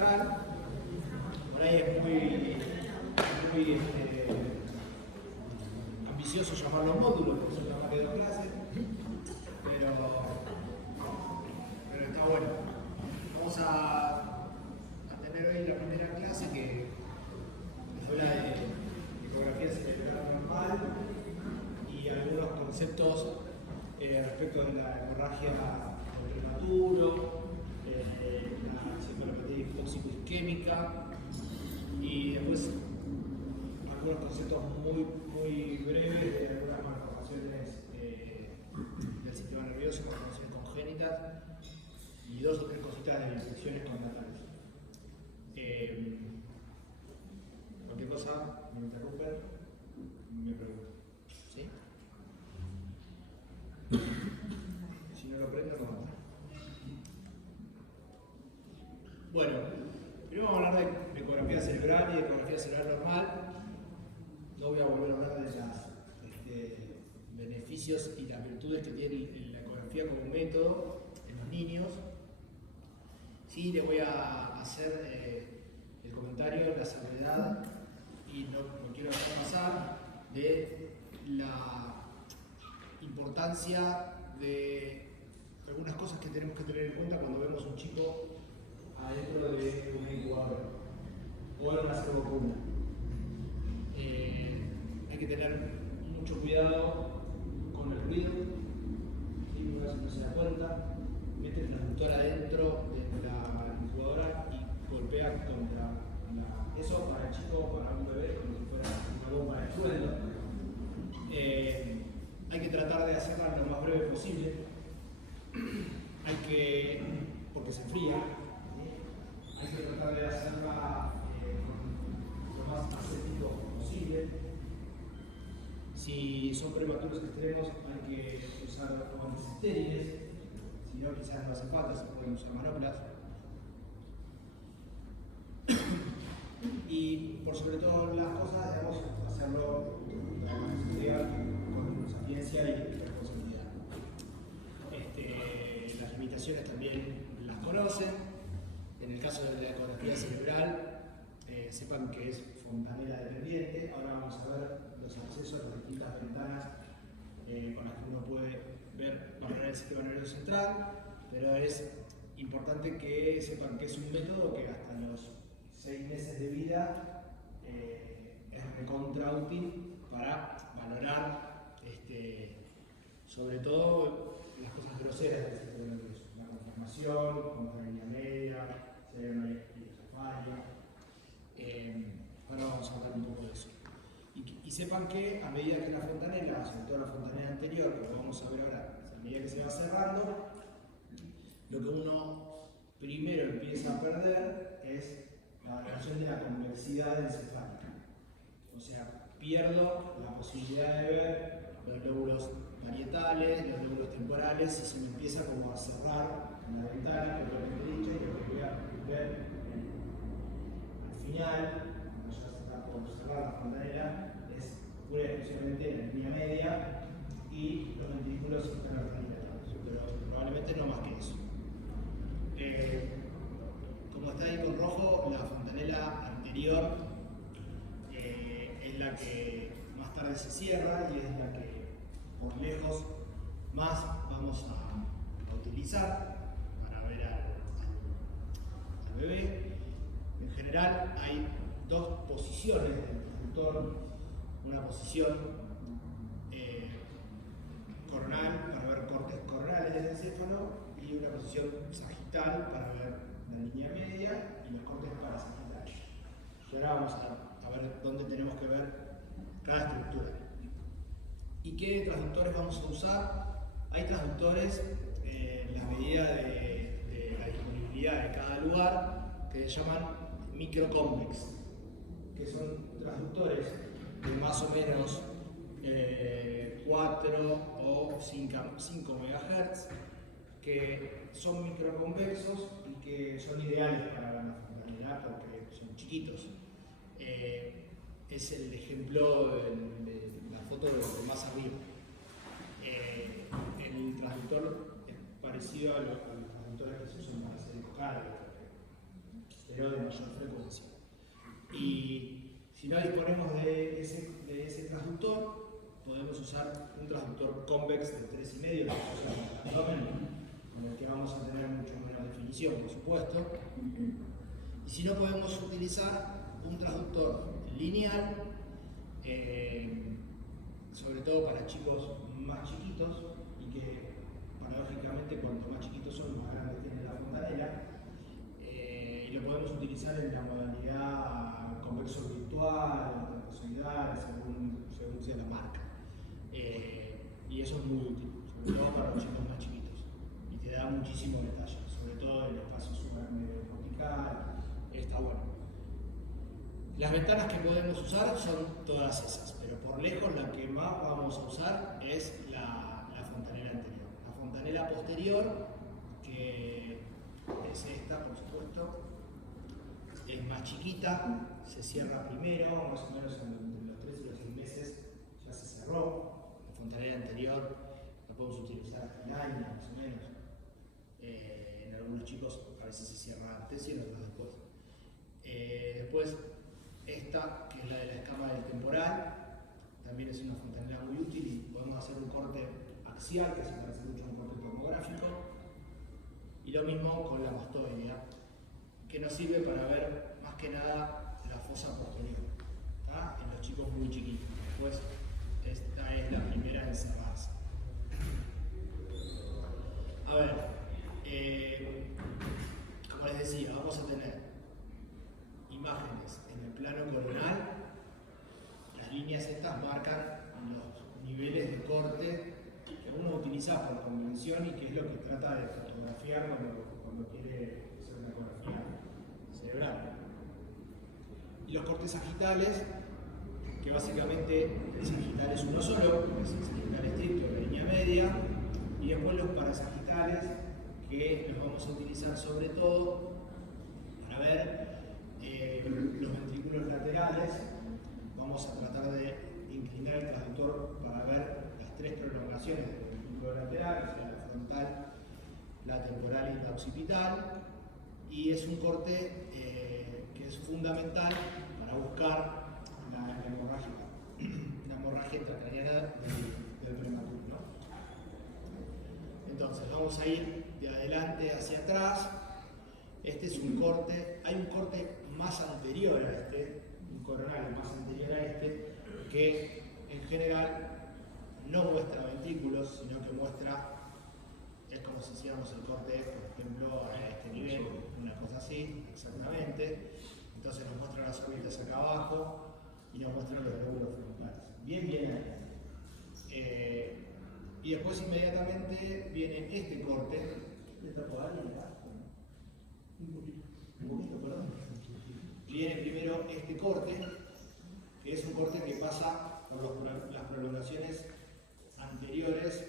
central. Por ahí es muy ambicioso llamarlo módulo, porque son más que 2 clases, pero está bueno. Vamos a tener hoy la primera clase que habla de ecografía cerebral normal y algunos conceptos respecto de la hemorragia prematuro, la encefalopatía hipoxico-isquémica y después algunos conceptos muy breves de algunas malformaciones del sistema nervioso, malformaciones congénitas y 2 o 3 cositas de infecciones condatales. Cualquier cosa me interrumpen, me preguntan. ¿Sí? Si no lo prendo, no vamos. Bueno, primero vamos a hablar de ecografía cerebral y de ecografía cerebral normal. No voy a volver a hablar de los beneficios y las virtudes que tiene la ecografía como método en los niños. Sí, le voy a hacer el comentario, la salvedad, y no quiero dejar pasar de la importancia de algunas cosas que tenemos que tener en cuenta cuando vemos un chico adentro de una incubadora o en una servocuna. Hay que tener mucho cuidado con el ruido, ¿sí? Una vez que no se da cuenta, mete el transductor adentro de la incubadora y golpea contra eso para el chico, para un bebé, como si fuera una bomba de sueldo. Hay que tratar de hacerla lo más breve posible, porque se enfría, ¿sí? Hay que tratar de hacerla lo más aséptico posible. Si son prematuros extremos, hay que usar guantes estériles, si no, quizás no hace falta, se pueden usar manoplas. Y por sobre todo las cosas, debemos hacerlo con sapiencia y responsabilidad. Las limitaciones también las conocen. En el caso de la ecografía cerebral, sepan que es fontanela dependiente. Ahora vamos a ver los accesos a las distintas ventanas con las que uno puede valorar el sistema nervioso central, pero es importante que sepan que es un método que hasta los 6 meses de vida es recontra útil para valorar sobre todo las cosas groseras del sistema nervioso, la conformación, como la línea media, cerebroencefálica. Ahora vamos a hablar un poco de eso. Y sepan que a medida que la fontanela, sobre todo la fontanela anterior, que lo vamos a ver ahora, a medida que se va cerrando, lo que uno primero empieza a perder es la valoración de la convexidad encefálica. O sea, pierdo la posibilidad de ver los lóbulos parietales, los lóbulos temporales, y se me empieza como a cerrar la ventana, que es lo que te he dicho, y lo que voy a ver al final, cuando ya se está por cerrar la fontanela, es pura y exclusivamente la línea media y los ventrículos intervertebrales, pero probablemente no más que eso. Como está ahí con rojo, la fontanela anterior es la que más tarde se cierra y es la que por lejos más vamos a utilizar para ver al bebé. En general hay 2 posiciones del transductor, una posición coronal para ver cortes coronales del encéfalo y una posición sagital para ver la línea media y los cortes parasagitales. Y ahora vamos a ver dónde tenemos que ver cada estructura. ¿Y qué transductores vamos a usar? Hay transductores en la medida de la disponibilidad de cada lugar que se llaman microconvex, que son transductores de más o menos 4 o 5 MHz, que son microconvexos y que son ideales para la fontanela porque son chiquitos. Es el ejemplo de la foto de más arriba. El transductor es parecido a los transductores que se usan para hacer ecocardio. pero de mayor frecuencia. Y si no disponemos de ese transductor, podemos usar un transductor convex de 3,5, que se usa en el abdomen, con el que vamos a tener mucho menos definición, por supuesto. Y si no, podemos utilizar un transductor lineal, sobre todo para chicos más chiquitos, y que paradójicamente cuanto más chiquitos son, más grandes tiene la fontanela, y lo podemos utilizar en la modalidad convexo virtual, trapezoidal, según sea la marca. Y eso es muy útil, sobre todo para los chicos más chiquitos, y te da muchísimo detalle, sobre todo en el espacio subaracnocortical, está bueno. Las ventanas que podemos usar son todas esas, pero por lejos la que más vamos a usar es la fontanela anterior. La fontanela posterior, que es esta, por supuesto, es más chiquita, se cierra primero, más o menos entre los 3 y los 6 meses ya se cerró. La fontanela anterior la podemos utilizar hasta un año, más o menos. En algunos chicos a veces se cierra antes y en otros después. Después, esta, que es la de la escama del temporal, también es una fontanela muy útil y podemos hacer un corte axial, que se parece mucho a un corte tomográfico. Y lo mismo con la mastoidea, que nos sirve para ver más que nada la fosa posterior, ¿tá? En los chicos muy chiquitos. Después, esta es la primera en cerrarse. A ver, como les decía, vamos a tener imágenes en el plano coronal. Las líneas estas marcan los niveles de corte que uno utiliza por convención y que es lo que trata de fotografiar cuando quiere hacer una ecografía cerebral. Y los cortes sagitales, que básicamente el sagital es uno solo, es el sagital estricto de la línea media, y después los parasagitales, que los vamos a utilizar sobre todo para ver los ventrículos laterales. Vamos a tratar de inclinar el transductor para ver las 3 prolongaciones del ventrículo lateral, o sea, la frontal, la temporal y la occipital, y es un corte que es fundamental para buscar la hemorragia intracraniana del prematuro, ¿no? Entonces vamos a ir de adelante hacia atrás. Este es un corte, hay un corte más anterior a este, un coronal más anterior a este, que en general no muestra ventrículos, sino que muestra, es como si hiciéramos el corte, por ejemplo, a este nivel, una cosa así, exactamente. Entonces nos muestra las órbitas acá abajo y nos muestra los lóbulos frontales. Bien ahí. Y después inmediatamente viene este corte. Un poquito, perdón. Viene primero este corte, que es un corte que pasa por las prolongaciones anteriores,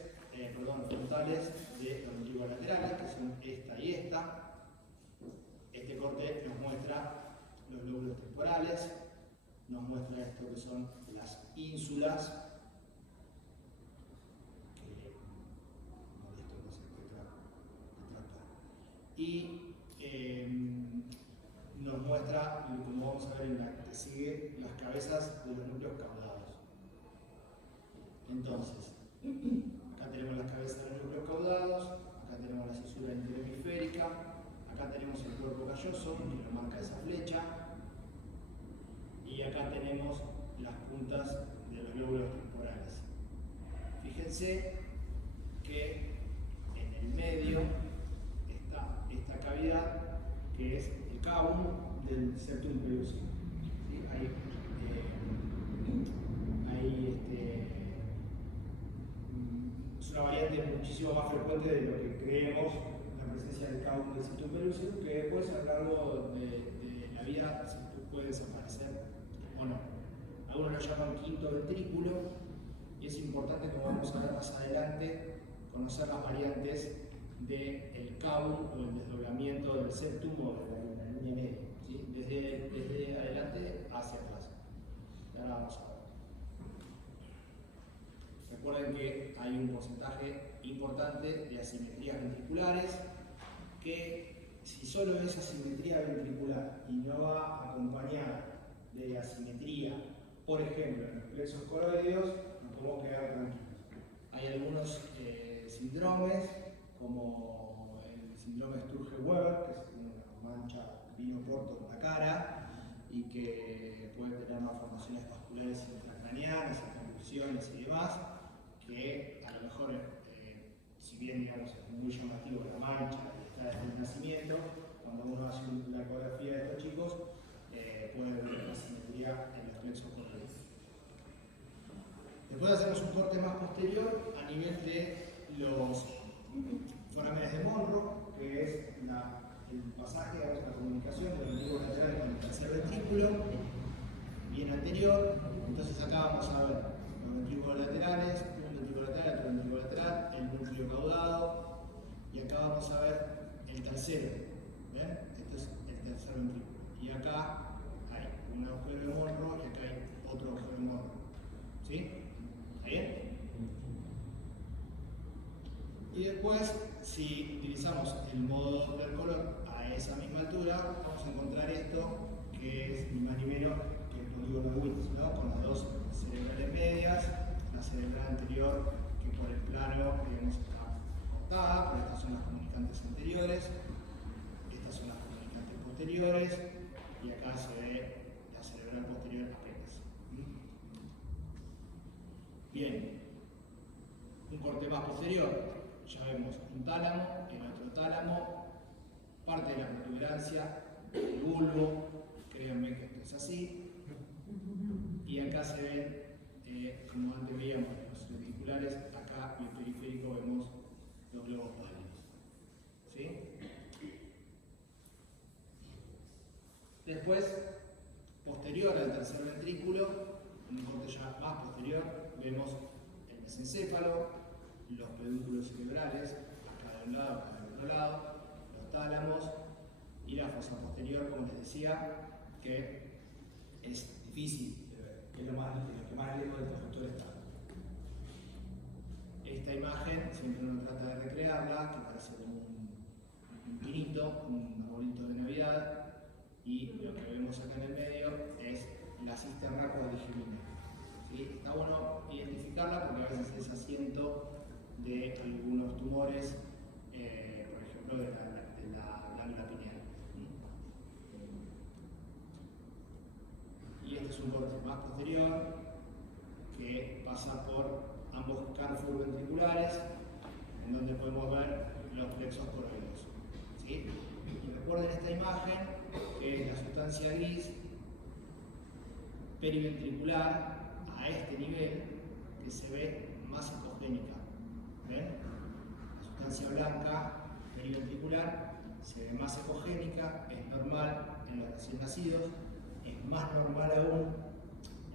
frontales de los ventrículos laterales, que son esta y esta. Este corte nos muestra los lóbulos temporales, nos muestra esto que son las ínsulas, y nos muestra, como vamos a ver en la que sigue, las cabezas de los núcleos caudados. Entonces, acá tenemos las cabezas de los núcleos caudados, acá tenemos la cisura interhemisférica, acá tenemos el cuerpo calloso, que lo marca esa flecha, y acá tenemos las puntas de los lóbulos temporales. Fíjense que en el medio está esta cavidad, que es el cavum del septum pellucid. ¿Sí? Es una variante muchísimo más frecuente de lo que creemos, la presencia del cavum del septum pellucid, que después a lo largo de la vida puede desaparecer o no. Algunos lo llaman quinto ventrículo, y es importante, como vamos a ver más adelante, conocer las variantes del cavum o el desdoblamiento del septum o de la línea media, ¿sí? desde adelante hacia atrás. Y ahora vamos a ver. Recuerden que hay un porcentaje importante de asimetrías ventriculares que si solo es asimetría ventricular y no va acompañada de asimetría, por ejemplo, en los plexos coroideos, nos podemos quedar tranquilos. Hay algunos síndromes, como el síndrome Sturge-Weber, que es una mancha vino corto en la cara y que puede tener malformaciones vasculares intracraneales, convulsiones y demás, que a lo mejor, si bien digamos, es muy llamativo la mancha y está desde el nacimiento, cuando uno hace la ecografía de estos chicos, puede haber una asimetría en los plexos coroideos. Después hacemos un corte más posterior a nivel de los forámenes de Monro, que es el pasaje de la comunicación del ventrículo lateral con el tercer ventrículo, bien anterior. Entonces acá vamos a ver los ventrículos laterales, un ventrículo lateral, otro ventrículo lateral, el núcleo caudado, y acá vamos a ver el tercero. ¿Ven? Este es el tercer ventrículo. Y acá hay un agujero de Monro y acá hay otro agujero de Monro. ¿Sí? ¿Está bien? Y después, si utilizamos el modo Doppler color a esa misma altura, vamos a encontrar esto que es ni más ni menos que el polígono de Wills, ¿no? Con las dos cerebrales medias, la cerebral anterior que por el plano digamos, está cortada, pero estas son las comunicantes anteriores, estas son las comunicantes posteriores, y acá se ve la cerebral posterior apenas. Bien, un corte más posterior. Ya vemos un tálamo, el otro tálamo, parte de la protuberancia, el bulbo, créanme que esto es así. Y acá se ven, como antes veíamos los ventriculares, acá en el periférico vemos los globos pálidos. ¿Sí? Después, posterior al tercer ventrículo, en un corte ya más posterior, vemos el mesencéfalo, los pedúnculos cerebrales, acá de un lado, acá del otro lado, los tálamos y la fosa posterior, como les decía, que es difícil de ver, que es lo que más lejos del transductor está. Esta imagen siempre uno trata de recrearla, que parece como un pinito, un arbolito de Navidad, y lo que vemos acá en el medio es la cisterna cuadrigemina. ¿Sí? Está bueno identificarla porque a veces es asiento de algunos tumores, por ejemplo, de la glándula pineal. Y este es un corte más posterior que pasa por ambos Carrefour ventriculares, en donde podemos ver los plexos coroideos. ¿Sí? Y recuerden esta imagen, que es la sustancia gris periventricular a este nivel, que se ve más ecogénica. ¿Ven? La sustancia blanca periventricular se ve más ecogénica, es normal en los recién nacidos, es más normal aún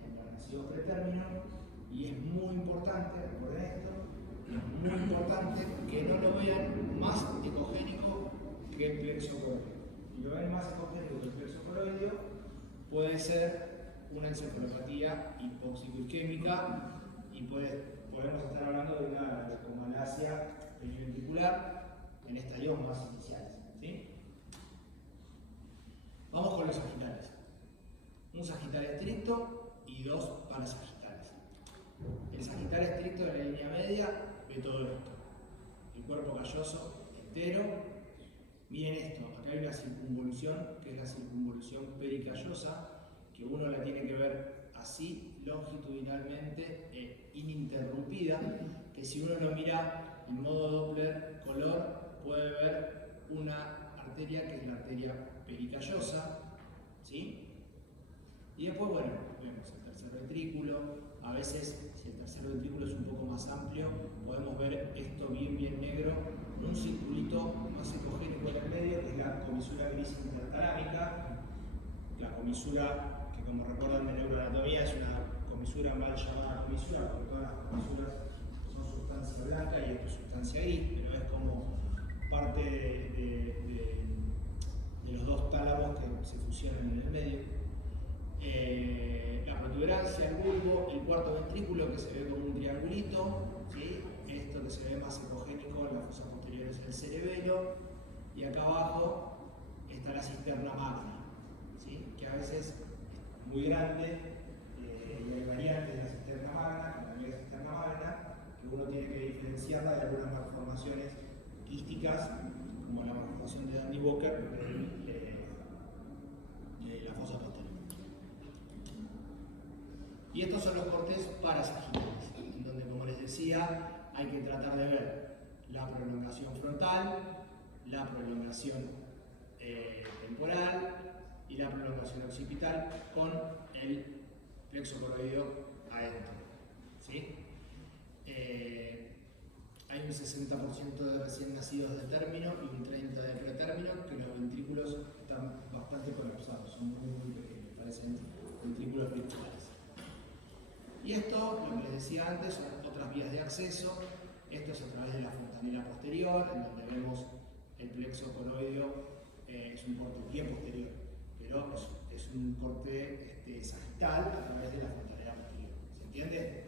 en los nacidos pretérmino, y es muy importante, recuerden esto, es muy importante que no lo vean más ecogénico que el plexo coroideo. Si lo ven más ecogénico que el plexo coroideo, puede ser una encefalopatía hipóxico-isquémica y podemos estar hablando de una leucomalacia periventricular en estadios más iniciales. ¿Sí? Vamos con los sagitales. Un sagital estricto y dos parasagital. El sagital estricto de la línea media ve todo esto. El cuerpo calloso entero. Miren esto, acá hay una circunvolución que es la circunvolución pericallosa, que uno la tiene que ver así longitudinalmente e ininterrumpida, que si uno lo mira en modo Doppler color puede ver una arteria que es la arteria pericallosa, ¿sí? Y después, bueno, vemos el tercer ventrículo. A veces, si el tercer ventrículo es un poco más amplio, podemos ver esto bien negro, un circulito más ecogénico en el medio, que es la comisura gris intertalámica. La comisura, que como recuerdan de neuroanatomía, es una comisura mal llamada comisura, porque todas las comisuras son sustancia blanca y esto es sustancia gris, pero es como parte de los dos tálamos que se fusionan en el medio. La protuberancia, el bulbo, el cuarto ventrículo que se ve como un triangulito, ¿sí? Esto que se ve más ecogénico en las fosas posteriores del cerebelo, y acá abajo está la cisterna magna, ¿sí? Que a veces es muy grande, y hay variantes de la cisterna magna, como la mega cisterna magna, que uno tiene que diferenciarla de algunas malformaciones quísticas, como la malformación de Dandy Walker de la fosa posterior. Y estos son los cortes parasagittales, en donde, como les decía, hay que tratar de ver la prolongación frontal, la prolongación temporal y la prolongación occipital con el plexo coroideo adentro, ¿sí? Hay un 60% de recién nacidos de término y un 30% de pretérmino, que los ventrículos están bastante colapsados, son muy pequeños, parecen ventrículos virtuales. Y esto, lo que les decía antes, son otras vías de acceso. Esto es a través de la fontanela posterior, en donde vemos el plexo coroideo, es un corte bien posterior, pero es un corte sagital a través de la fontanela posterior. ¿Se entiende?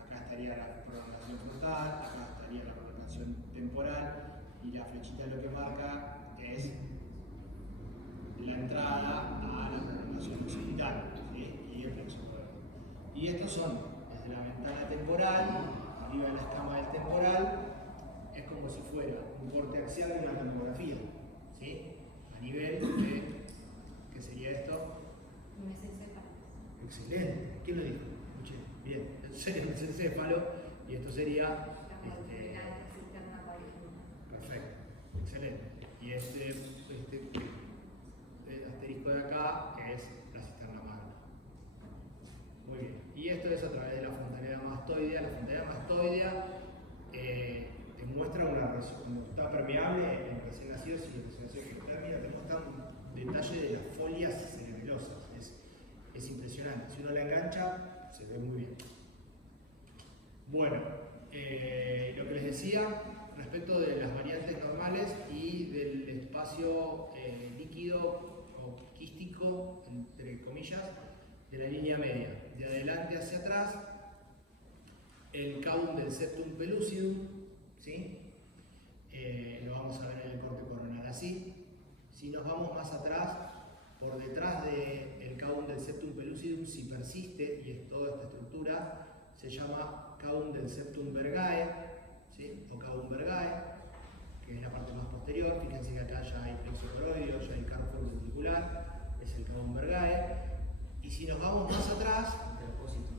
Acá estaría la prolongación frontal, acá estaría la prolongación temporal, y la flechita lo que marca es la entrada a la prolongación occipital, ¿sí? Y el plexo coroideo. Y estos son desde la ventana temporal, arriba de la escama del temporal, es como si fuera un corte axial de una tomografía, ¿sí? A nivel de, ¿qué sería esto? Un mesencéfalo. Excelente, ¿quién lo dijo? Escuché, bien, sería un mesencéfalo y esto sería. Perfecto, excelente. Y este asterisco de acá es la cisterna magna. Muy bien. Y esto es a través de la fontanela mastoidea. La fontanela mastoidea muestra como está permeable en recién nacidos y en recién nacidos que termina, te muestra un detalle de las folias cerebelosas. Es impresionante. Si uno la engancha, se ve muy bien. Bueno, lo que les decía respecto de las variantes normales y del espacio líquido o quístico, entre comillas, de la línea media. De adelante hacia atrás, el caudum del septum pellucidum, ¿sí? Lo vamos a ver en el corte coronal así. Si nos vamos más atrás, por detrás del caudum del septum pellucidum, si persiste, y es toda esta estructura, se llama caudum del septum vergae, ¿sí? O caudum vergae, que es la parte más posterior. Fíjense que acá ya hay plexo coroideo, ya hay carpo ventricular, es el caudum vergae. Y si nos vamos más atrás, Interpósito.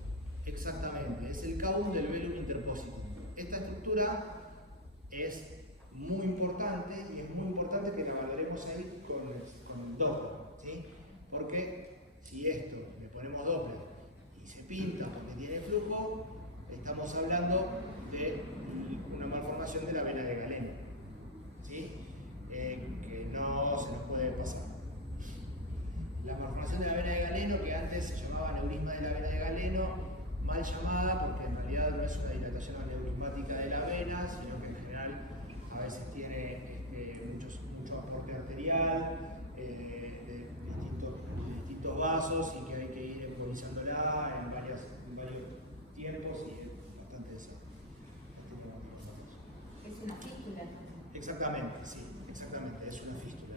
exactamente, es el caudum del velum interpositum. Esta estructura es muy importante y es muy importante que la valoremos ahí con el Doppler, ¿sí? Porque si esto le ponemos Doppler y se pinta porque tiene flujo, estamos hablando de una malformación de la vena de Galeno, ¿sí? Que no se nos puede pasar. La malformación de la vena de Galeno, que antes se llamaba aneurisma de la vena de Galeno, mal llamada porque en realidad no es una dilatación aneurismática de la vena, sino que en general a veces tiene mucho aporte arterial de distintos vasos y que hay que ir embolizándola en varios tiempos y es bastante desastre. Es una fístula. Exactamente, sí, exactamente, es una fístula.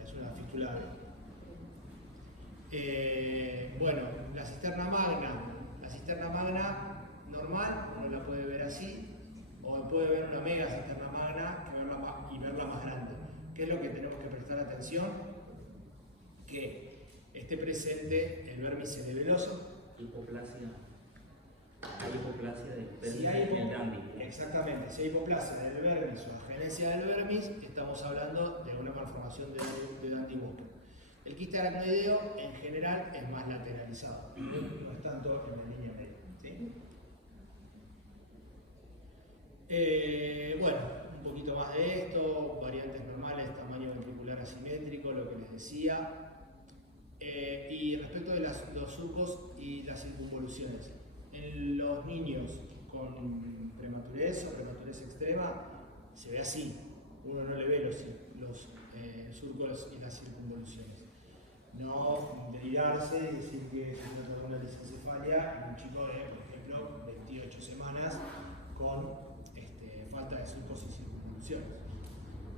Bueno, la cisterna magna normal, uno la puede ver así, o puede ver una mega cisterna magna y verla más grande. ¿Qué es lo que tenemos que prestar atención? Que esté presente el vermis cerebeloso. Hipoplasia. Hay hipoplasia del Si vermis hay del Dandy. exactamente, si hay hipoplasia del vermis o agenesia del vermis, estamos hablando de una malformación de Dandy Walker. El quiste aracnoideo en general es más lateralizado, no es tanto en la línea media, ¿sí? Bueno, un poquito más de esto, variantes normales, tamaño ventricular asimétrico, lo que les decía. Y respecto de los surcos y las circunvoluciones, en los niños con prematurez o prematurez extrema se ve así, uno no le ve los surcos y las circunvoluciones. No delirarse y decir que es una torrona de lisencefalia en un chico de, por ejemplo, 28 semanas con falta de surcos y circunvoluciones.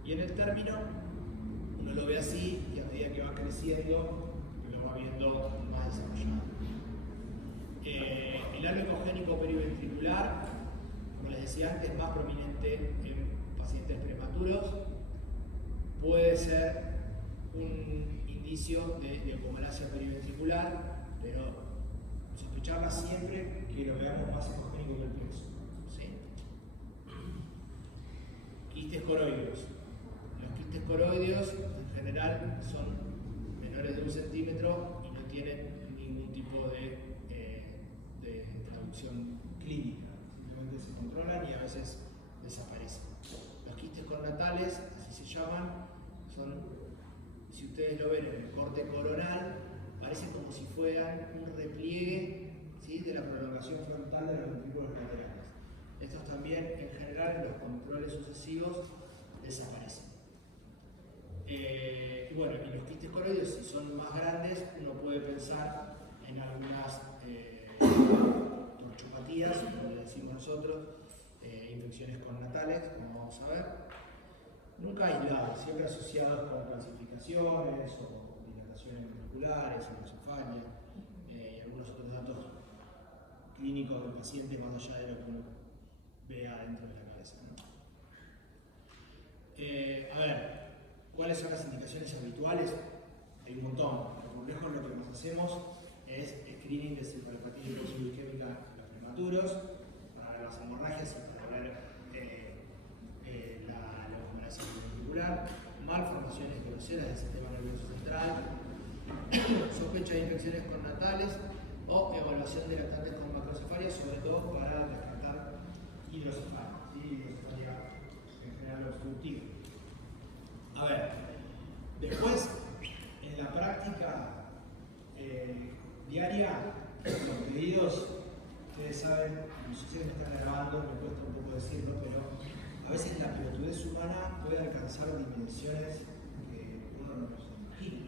Y en el término, uno lo ve así y a medida que va creciendo lo va viendo más desarrollado. El arco ecogénico periventricular, como les decía antes, es más prominente en pacientes prematuros. Puede ser un indicio de acumalación periventricular, pero sospecharla siempre que lo veamos más ecogénico que el plexo. ¿Sí? Quistes coroideos. Los quistes coroideos en general son menores de 1 centímetro y no tienen ningún tipo de traducción clínica. Simplemente se controlan y a veces desaparecen. Los quistes connatales, así se llaman, son, si ustedes lo ven en el corte coronal, parecen como si fueran un repliegue, ¿sí?, de la prolongación frontal de los ventrículos laterales. Estos también, en general, en los controles sucesivos, desaparecen. Y bueno, y los quistes coroideos, si son más grandes, uno puede pensar en algunas torchopatías, como le decimos nosotros, infecciones connatales, como vamos a ver. Nunca aislados, siempre asociados con calcificaciones o dilataciones ventriculares, hidrocefalia y algunos otros datos clínicos del paciente más allá de lo que uno vea dentro de la cabeza, ¿no? A ver, ¿cuáles son las indicaciones habituales? Hay un montón. Por lejos lo que más hacemos es screening de cefalopatía hipoglucémica en los prematuros, para ver las hemorragias y para ver la acumulación ventricular, malformaciones groseras del sistema nervioso central, sospecha de infecciones connatales o evaluación de lactantes con macrocefalia, sobre todo para descartar hidrocefalia, ¿sí? Hidrocefalia en general obstructiva. A ver, después en la práctica diaria, los pedidos, ustedes saben, no sé si me están grabando, me cuesta un poco decirlo, pero a veces la pelotudez humana puede alcanzar dimensiones que uno no se imagina.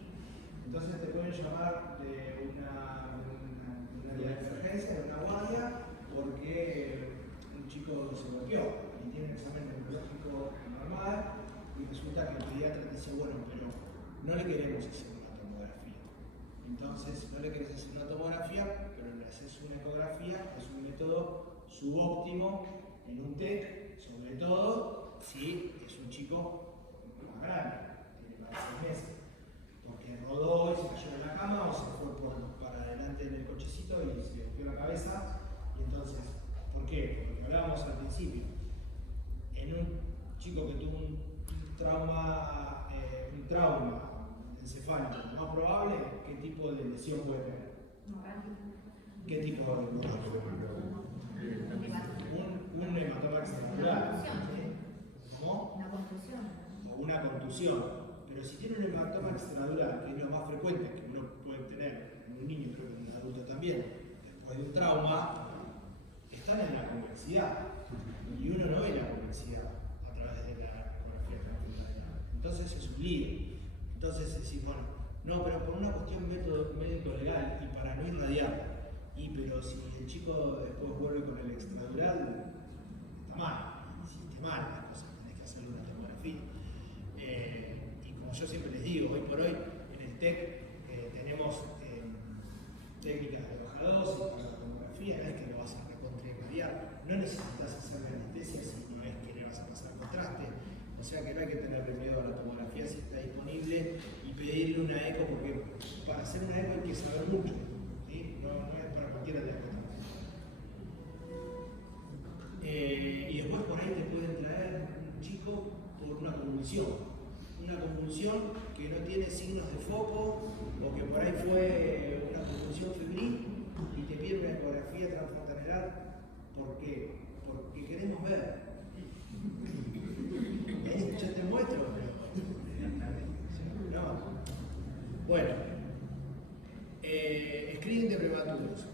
Entonces te pueden llamar de una área de emergencia, de una guardia, porque un chico se golpeó y tiene un examen neurológico normal y resulta que el pediatra te dice, bueno, pero no le queremos hacer una tomografía. Entonces no le querés hacer una tomografía, pero le haces una ecografía, es un método subóptimo en un TEC, sobre todo si es un chico más grande, tiene más de 6 meses, porque rodó y se cayó en la cama o se fue para adelante en el cochecito y se golpeó la cabeza. Y entonces, ¿por qué? Porque hablábamos al principio, en un chico que tuvo un trauma encefálico, lo más probable, ¿qué tipo de lesión puede tener? ¿Qué tipo de un hematoma extradural? ¿Cómo? Una contusión. O una contusión. Pero si tiene un hematoma extradural, que es lo más frecuente que uno puede tener en un niño, creo que en un adulto también, después de un trauma, están en la convexidad. Y uno no ve la convexidad a través de la ecografía transfrontal. Entonces es un lío. Entonces decís, bueno, no, pero por una cuestión médico legal y para no irradiar. Pero si el chico después vuelve con el extradural, está mal. Hiciste mal las cosas, tenés que hacerle una tomografía. Y como yo siempre les digo, hoy por hoy en el TEC tenemos técnicas de baja dosis para la tomografía, no es que lo vas a recontrairradiar, no necesitas hacer la anestesia si no es que le vas a pasar contraste. O sea que no hay que tenerle miedo a la tomografía si está disponible y pedirle una eco, porque para hacer una eco hay que saber mucho, ¿sí? No es para cualquiera de las cosas. Y después por ahí te pueden traer un chico por una convulsión que no tiene signos de foco o que por ahí fue una convulsión febril y te pide una ecografía transfontaneral. ¿Por qué? Porque queremos ver. Ya te muestro, pero no. Bueno, screening de prematuros.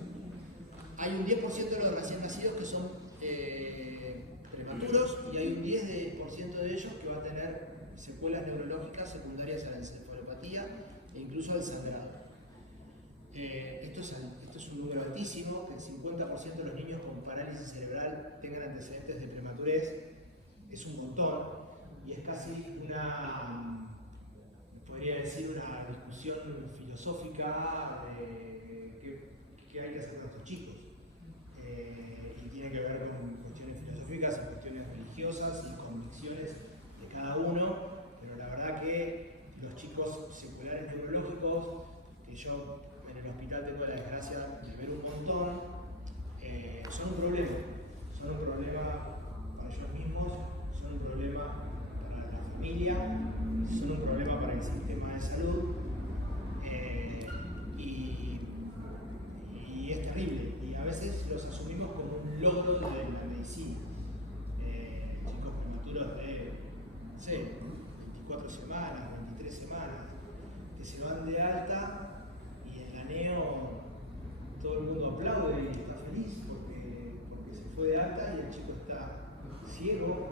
Hay un 10% de los recién nacidos que son prematuros y hay un 10% de ellos que va a tener secuelas neurológicas secundarias a la encefalopatía e incluso al sangrado. Esto es un número altísimo, que el 50% de los niños con parálisis cerebral tengan antecedentes de prematurez. Es un montón y es casi una, podría decir, una discusión filosófica de qué hay que hacer con estos chicos. Y tiene que ver con cuestiones filosóficas y cuestiones religiosas y convicciones de cada uno, pero la verdad que los chicos seculares neurológicos, que yo en el hospital tengo la desgracia de ver un montón, son un problema. Son un problema para ellos mismos, son un problema para la familia, son un problema para el sistema de salud, y es terrible. Y a veces los asumimos como un logro de la medicina. Chicos prematuros de, no sé, 24 semanas, 23 semanas, que se van de alta y en la neo todo el mundo aplaude y está feliz porque se fue de alta y el chico está ciego,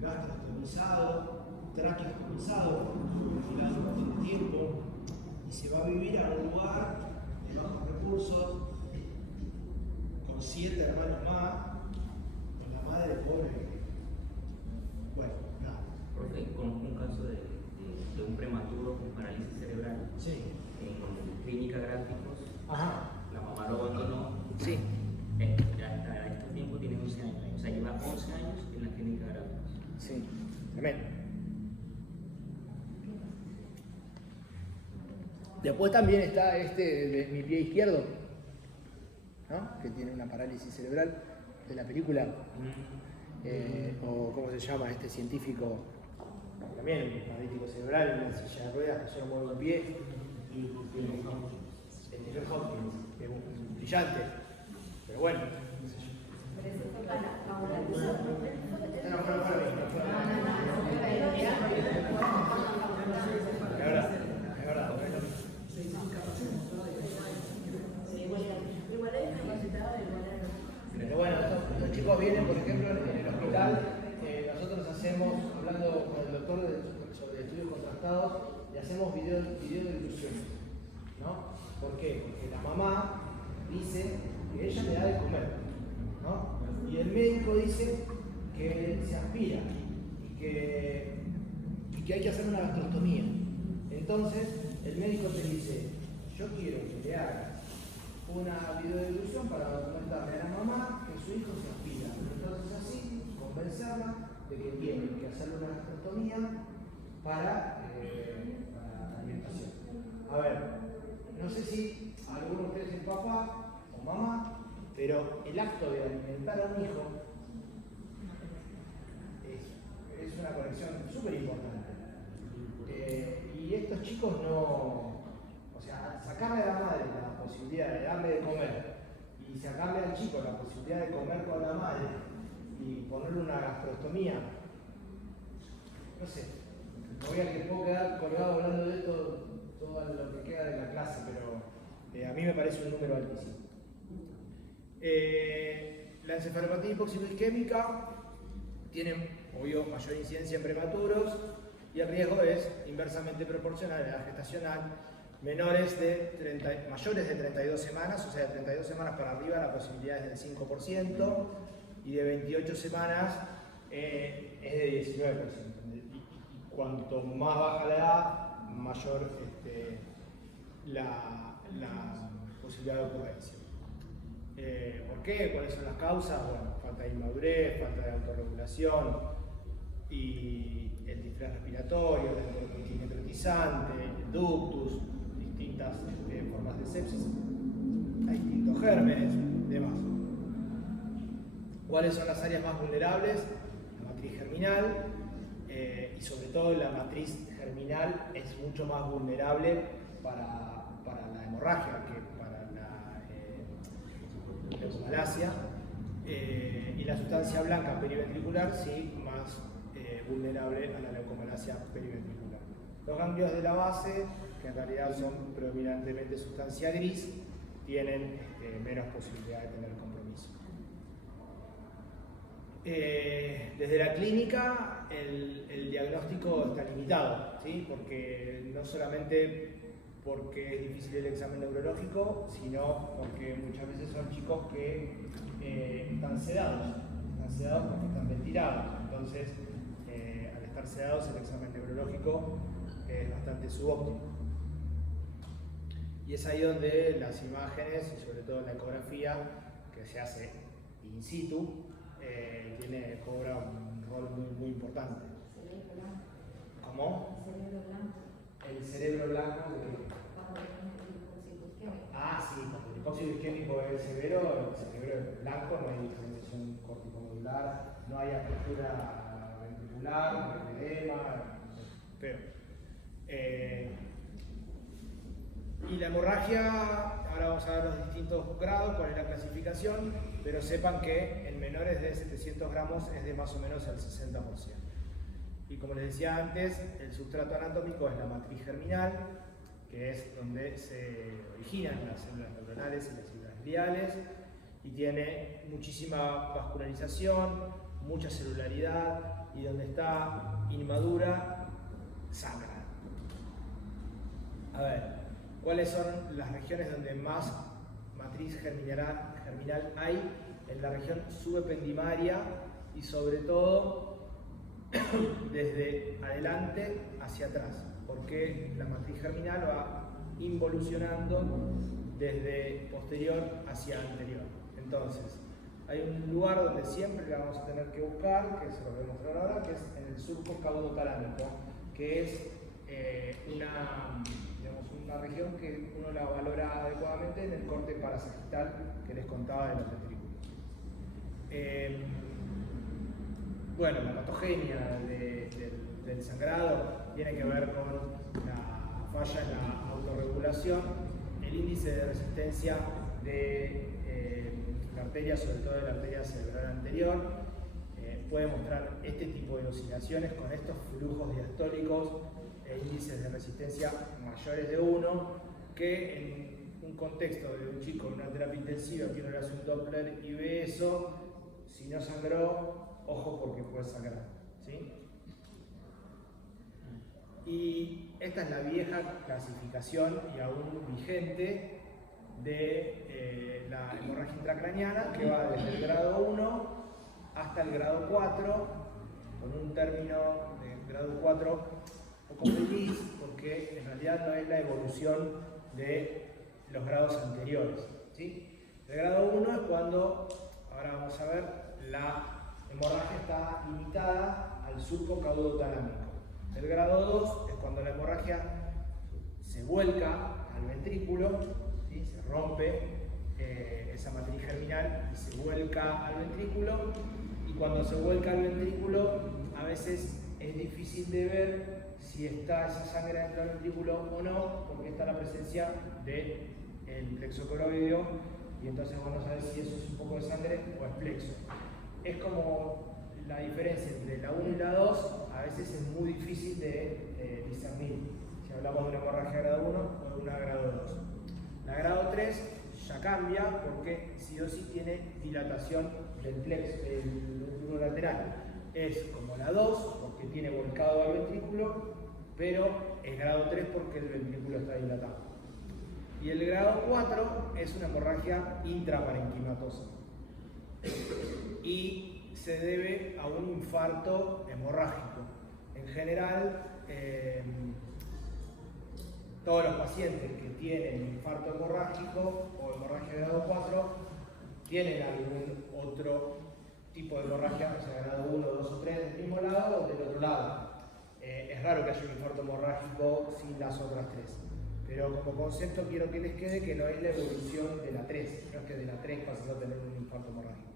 gastrostomizado, traqueostomizado, congelado un montón de tiempo, y se va a vivir a un lugar de bajos recursos, con 7 hermanos más, con la madre pobre. Bueno, nada. Profe, conozco un caso de un prematuro con parálisis cerebral. Sí. En clínica Gráficos. Ajá. La mamá lo abandonó. Sí. Hasta este tiempo tiene 11 años. O sea, lleva 11 años en la clínica Gráficos. Sí. Tremendo. Después también está de mi pie izquierdo, ¿no? Que tiene una parálisis cerebral, de la película, o ¿cómo se llama? Este científico, también un paralítico cerebral, en una silla de ruedas, que solo mueve el pie. Stephen Hawking, que es un brillante, pero bueno. Pero eso fue para Paula Luzón. No, es verdad. Pero bueno, estos chicos vienen, por ejemplo, en el hospital, nosotros hacemos, hablando con el doctor sobre estudios contrastados, le hacemos video de ilusiones, ¿no? ¿Por qué? Porque la mamá dice que ella le da de comer, ¿no? Y el médico dice que se aspira y que hay que hacer una gastrostomía. Entonces, el médico te dice, yo quiero que le hagas una videodilución para documentarle a la mamá que su hijo se aspira. Entonces así, convencerla de que tiene que hacerle una gastrostomía para alimentación. A ver, no sé si alguno de ustedes es papá o mamá, pero el acto de alimentar a un hijo es una conexión súper importante. Y estos chicos no... O sea, sacarle a la madre la posibilidad de darle de comer y sacarle al chico la posibilidad de comer con la madre y ponerle una gastrostomía, no sé, puedo quedar colgado hablando de esto todo lo que queda de la clase, pero a mí me parece un número altísimo. La encefalopatía hipóxico-isquémica tiene, obvio, mayor incidencia en prematuros y el riesgo es inversamente proporcional a la edad gestacional. Mayores de 32 semanas, o sea, de 32 semanas para arriba la posibilidad es del 5% y de 28 semanas es de 19%. Y cuanto más baja la edad, mayor la posibilidad de ocurrencia. ¿Por qué? ¿Cuáles son las causas? Bueno, falta de inmadurez, falta de autorregulación y el distrés respiratorio, el necrotizante, el ductus, distintas formas de sepsis, hay distintos gérmenes, demás. ¿Cuáles son las áreas más vulnerables? La matriz germinal, y sobre todo la matriz germinal es mucho más vulnerable para la hemorragia que para la leucomalacia, y la sustancia blanca periventricular sí más vulnerable a la leucomalacia periventricular. Los ganglios de la base, que en realidad son predominantemente sustancia gris, tienen menos posibilidad de tener compromiso. Desde la clínica el diagnóstico está limitado, ¿sí? Porque no solamente porque es difícil el examen neurológico, sino porque muchas veces son chicos que están sedados porque están ventilados. Entonces, al estar sedados, el examen neurológico es bastante subóptico. Y es ahí donde las imágenes, y sobre todo la ecografía, que se hace in situ, cobra un rol muy importante. Cerebro blanco. ¿Cómo? Cerebro blanco. El cerebro blanco de qué? Bajo el hipóxido isquémico. Ah, sí, cuando el hipóxido isquémico es severo, el cerebro es blanco, no hay diferenciación corticomedular, no hay apertura ventricular, no hay edema, pero. Y la hemorragia, ahora vamos a ver los distintos grados, cuál es la clasificación, pero sepan que en menores de 700 gramos es de más o menos el 60%. Y como les decía antes, el sustrato anatómico es la matriz germinal, que es donde se originan las células neuronales y las células gliales, y tiene muchísima vascularización, mucha celularidad, y donde está inmadura, sangra. A ver, ¿cuáles son las regiones donde más matriz germinal hay? En la región subependimaria y sobre todo desde adelante hacia atrás, porque la matriz germinal va involucionando desde posterior hacia anterior. Entonces, hay un lugar donde siempre la vamos a tener que buscar, que se lo voy a mostrar ahora, que es en el surco caudotalámico, que es una región que uno la valora adecuadamente en el corte parasagital que les contaba de los ventrículos. Bueno, la patogenia del sangrado tiene que ver con la falla en la autorregulación, el índice de resistencia de la arteria, sobre todo de la arteria cerebral anterior, puede mostrar este tipo de oscilaciones con estos flujos diastólicos e índices de resistencia mayores de 1, que en un contexto de un chico en una terapia intensiva que uno le hace un Doppler y ve eso, si no sangró, ojo porque puede sangrar, ¿sí? Y esta es la vieja clasificación y aún vigente de la hemorragia intracraneana, que va desde el grado 1 hasta el grado 4, con un término de grado 4 un poco feliz, porque en realidad no es la evolución de los grados anteriores, ¿sí? El grado 1 es cuando, ahora vamos a ver, la hemorragia está limitada al surco caudotalámico. El grado 2 es cuando la hemorragia se vuelca al ventrículo, ¿sí? Se rompe esa matriz germinal y se vuelca al ventrículo, y cuando se vuelca al ventrículo a veces es difícil de ver si está esa sangre dentro del ventrículo o no, porque está la presencia del plexo coroideo, y entonces vamos a ver si eso es un poco de sangre o es plexo. Es como la diferencia entre la 1 y la 2, a veces es muy difícil de discernir si hablamos de una hemorragia grado 1 o de una grado 2. La grado 3 ya cambia porque sí o sí tiene dilatación del plexo, del ventrículo lateral. Es como la 2 porque tiene volcado al ventrículo, pero es grado 3 porque el ventrículo está dilatado. Y el grado 4 es una hemorragia intraparenquimatosa y se debe a un infarto hemorrágico. En general, todos los pacientes que tienen infarto hemorrágico o hemorragia grado 4 tienen algún otro tipo de hemorragia, o sea, grado 1, 2 o 3 del mismo lado o del otro lado. Es raro que haya un infarto hemorrágico sin las otras 3. Pero como concepto quiero que les quede que no es la evolución de la 3, no es que de la 3 pasas a tener un infarto hemorrágico.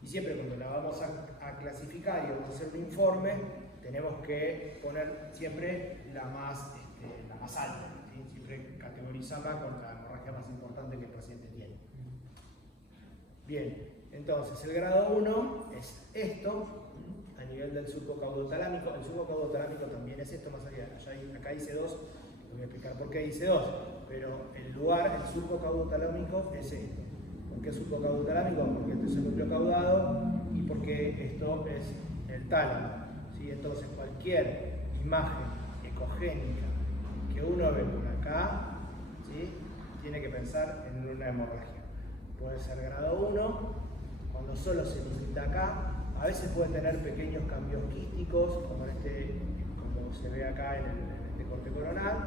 Y siempre cuando la vamos a clasificar y vamos a hacer un informe, tenemos que poner siempre la más alta, ¿sí? Siempre categorizarla con la hemorragia más importante que el paciente tiene. Bien, entonces el grado 1 es esto, a nivel del surco caudotalámico. El surco caudotalámico también es esto, más allá. Acá dice 2, voy a explicar por qué dice 2, pero el lugar, el surco caudotalámico es esto. ¿Por qué surco caudotalámico? Porque este es el núcleo caudado y porque esto es el tálamo, ¿sí? Entonces cualquier imagen ecogénica que uno ve por acá, ¿sí? Tiene que pensar en una hemorragia. Puede ser grado 1, cuando solo se limita acá. A veces pueden tener pequeños cambios quísticos, como se ve acá en este corte coronal,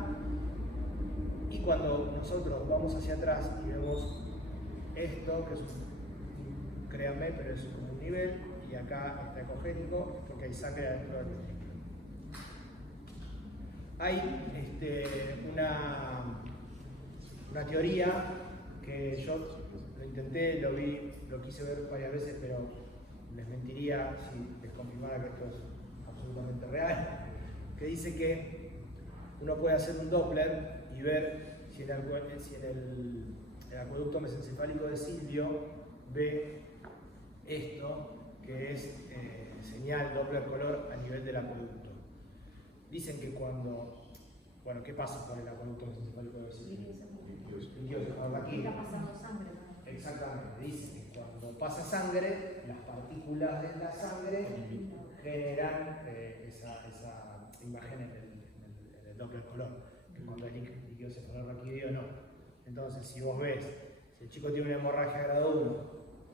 cuando nosotros vamos hacia atrás y vemos esto, que es créanme, pero es un nivel, y acá está ecogénico, porque hay sangre adentro del ventrículo. Hay una teoría que yo lo intenté, lo vi, lo quise ver varias veces, pero les mentiría si les confirmara que esto es absolutamente real, que dice que uno puede hacer un Doppler y ver si el acueducto mesencefálico de Silvio ve esto, que es señal Doppler color a nivel del acueducto. Dicen que cuando, bueno, ¿qué pasa con el acueducto mesencefálico de Silvio? Aquí. Está pasando sangre, ¿no? Exactamente, dicen que cuando pasa sangre, las partículas de la sangre generan esa imagen en el Doppler color, que cuando el líquido cefalorraquídeo no. Entonces, si vos ves, si el chico tiene una hemorragia grado 1,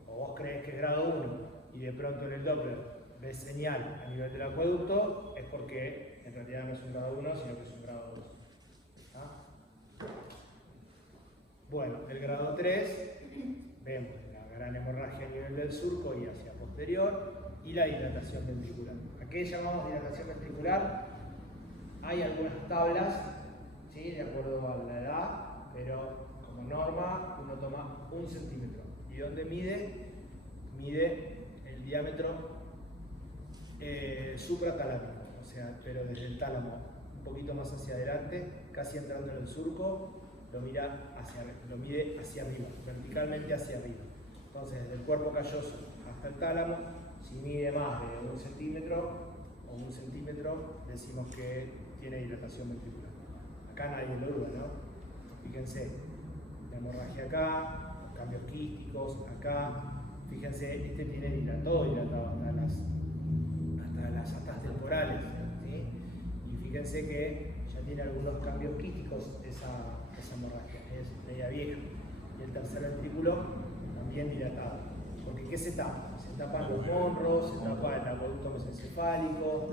o vos crees que es grado 1, y de pronto en el Doppler ves señal a nivel del acueducto, es porque en realidad no es un grado 1, sino que es un grado 2. ¿Ah? Bueno, el grado 3, vemos la gran hemorragia a nivel del surco y hacia posterior, y la dilatación ventricular. ¿A qué llamamos dilatación ventricular? Hay algunas tablas, ¿sí?, de acuerdo a la edad, pero como norma uno toma 1 centímetro. ¿Y dónde mide? Mide el diámetro supratalámico, o sea, pero desde el tálamo un poquito más hacia adelante, casi entrando en el surco, lo mide hacia arriba, verticalmente hacia arriba. Entonces, desde el cuerpo calloso hasta el tálamo, si mide más de 1 centímetro o 1 centímetro, decimos que tiene dilatación ventricular. Acá nadie lo duda, ¿no? Fíjense, la hemorragia acá, los cambios quísticos acá. Fíjense, este tiene todo dilatado hasta las astas temporales, ¿sí? Y fíjense que ya tiene algunos cambios quísticos esa hemorragia, es media vieja. Y el tercer ventrículo también dilatado. Porque ¿qué se tapa? Se tapan los monros, se tapa el acueducto mesencefálico,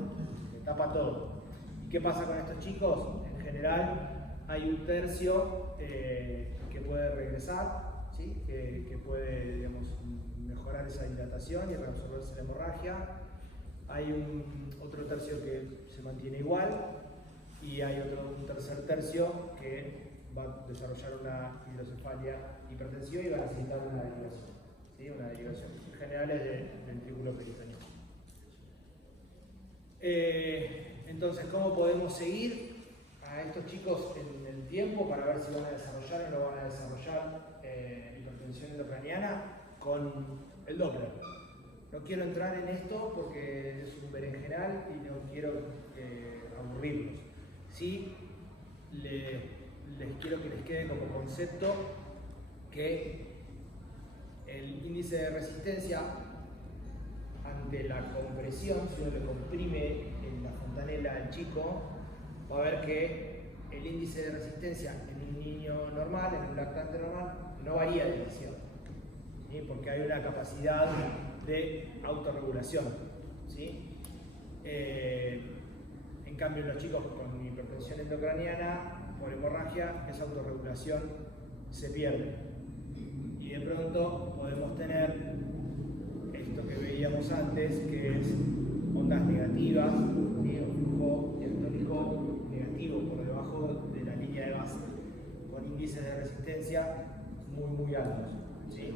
se tapa todo. ¿Y qué pasa con estos chicos? En general hay un tercio que puede regresar, ¿sí? que puede, digamos, mejorar esa dilatación y reabsorberse la hemorragia. Hay otro tercio que se mantiene igual y hay un tercer tercio que va a desarrollar una hidrocefalia hipertensiva y va a necesitar una derivación, ¿sí? Una derivación. En general es de ventrículo peritoneal. Entonces, ¿cómo podemos seguir a estos chicos en el tiempo para ver si van a desarrollar o no van a desarrollar hipertensión endocraniana? Con el Doppler. No quiero entrar en esto porque es un berenjenal y no quiero aburrirlos. Sí, les quiero que les quede como concepto que el índice de resistencia ante la compresión, si uno le comprime en la fontanela al chico, va a ver que el índice de resistencia en un niño normal, en un lactante normal, no varía de edición, ¿sí? Porque hay una capacidad de autorregulación, ¿sí? En cambio, en los chicos con hipertensión endocraniana por hemorragia, esa autorregulación se pierde. Y de pronto podemos tener esto que veíamos antes, que es ondas negativas, ¿sí? Un flujo diastólico negativo por debajo de la línea de base, con índices de resistencia muy altos, ¿sí?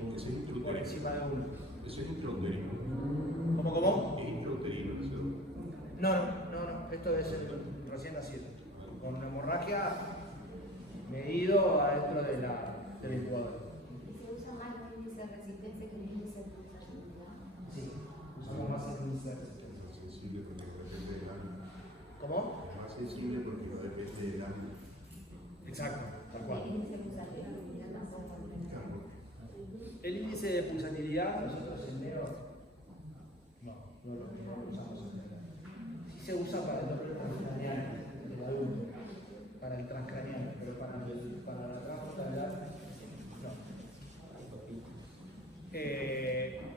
Por encima de 1. Eso es intrauterino. ¿Cómo? Es intrauterino eso. No, esto es el recién nacido, con una hemorragia medido adentro del incubador. ¿Y se usa más el índice de resistencia que el índice de pulsatilidad? Sí, usamos más el índice de resistencia. Es más sensible porque no depende del ángulo. ¿Cómo? Es más sensible porque no depende del ángulo. Exacto, tal cual. El índice de pulsatilidad tampoco. El índice de pulsatilidad, nosotros en NEO no lo usamos en NEO. Sí se usa para el Doppler transcranial del adulto, para el transcranial, pero para la transfrontal no.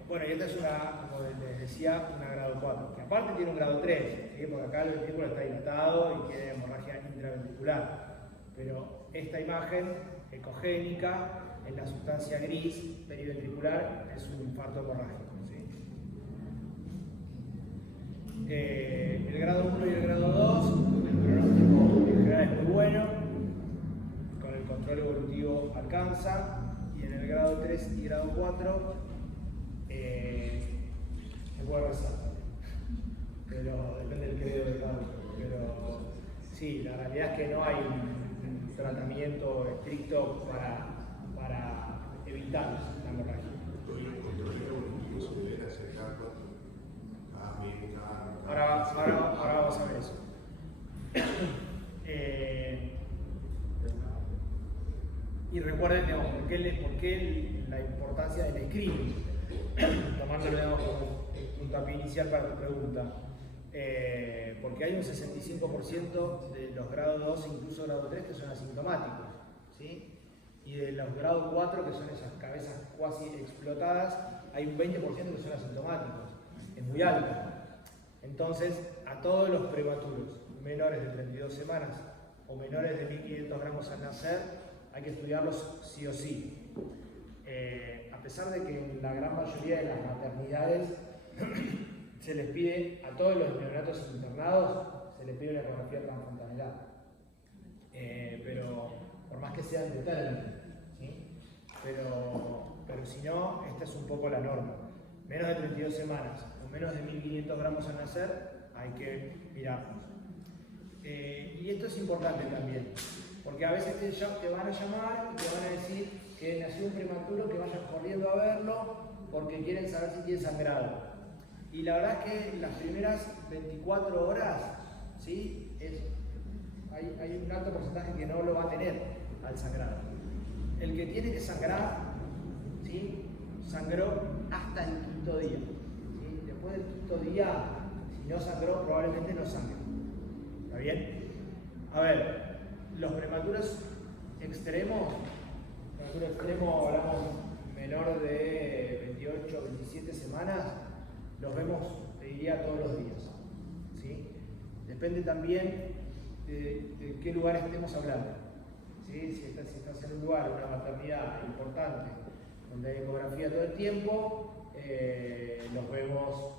Bueno, y esta es como les decía, una grado 4, que aparte tiene un grado 3, ¿sí? Porque acá el ventrículo está dilatado y tiene hemorragia intraventricular. Pero esta imagen ecogénica en la sustancia gris periventricular es un infarto hemorrágico. ¿Sí? El grado 1 y el grado 2, el pronóstico en general es muy bueno, con el control evolutivo alcanza, y en el grado 3 y grado 4 se puede rezar, pero depende del credo de cada uno. Pero sí, la realidad es que no hay un tratamiento estricto para evitar la hemorragia. El control evolutivo se debe hacer cada mes, Ahora vamos a ver eso. Y recuerden, digamos, ¿por qué la importancia del screening? Tomándolo, digamos, como puntapié inicial para tu pregunta. Porque hay un 65% de los grados 2, incluso grado 3, que son asintomáticos, ¿sí? Y de los grados 4, que son esas cabezas cuasi explotadas, hay un 20% que son asintomáticos. Es muy alto. Entonces, a todos los prematuros menores de 32 semanas o menores de 1.500 gramos al nacer, hay que estudiarlos sí o sí. A pesar de que en la gran mayoría de las maternidades se les pide, a todos los neonatos internados, se les pide una ecografía transfrontalar. Pero, por más que sean determinantes, ¿sí? Pero si no, esta es un poco la norma. Menos de 32 semanas o menos de 1.500 gramos al nacer, hay que mirarlos. Y esto es importante también, porque a veces te van a llamar y te van a decir que nació un prematuro, que vayan corriendo a verlo porque quieren saber si tiene sangrado. Y la verdad es que las primeras 24 horas, ¿sí? Hay un alto porcentaje que no lo va a tener al sangrado. El que tiene que sangrar, ¿sí? Sangró hasta el quinto día. ¿Sí? Después del quinto día, si no sangró, probablemente no sangre. ¿Está bien? A ver, los prematuros extremos, prematuro extremo hablamos menor de 28, 27 semanas, los vemos, te diría, todos los días. ¿Sí? Depende también de qué lugar estemos hablando. ¿Sí? Si estás en un lugar, una maternidad importante, donde hay ecografía todo el tiempo, los vemos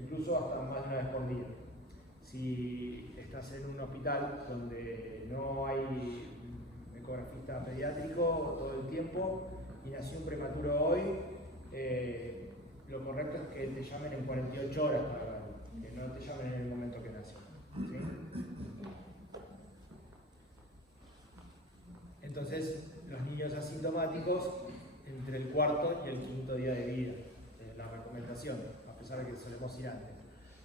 incluso hasta más de una vez por día. Si estás en un hospital donde no hay ecografista pediátrico todo el tiempo y nació un prematuro hoy, lo correcto es que te llamen en 48 horas para verlo, que no te llamen en el momento que nació. ¿Sí? Entonces, los niños asintomáticos entre el cuarto y el quinto día de vida, es la recomendación, a pesar de que solemos ir antes.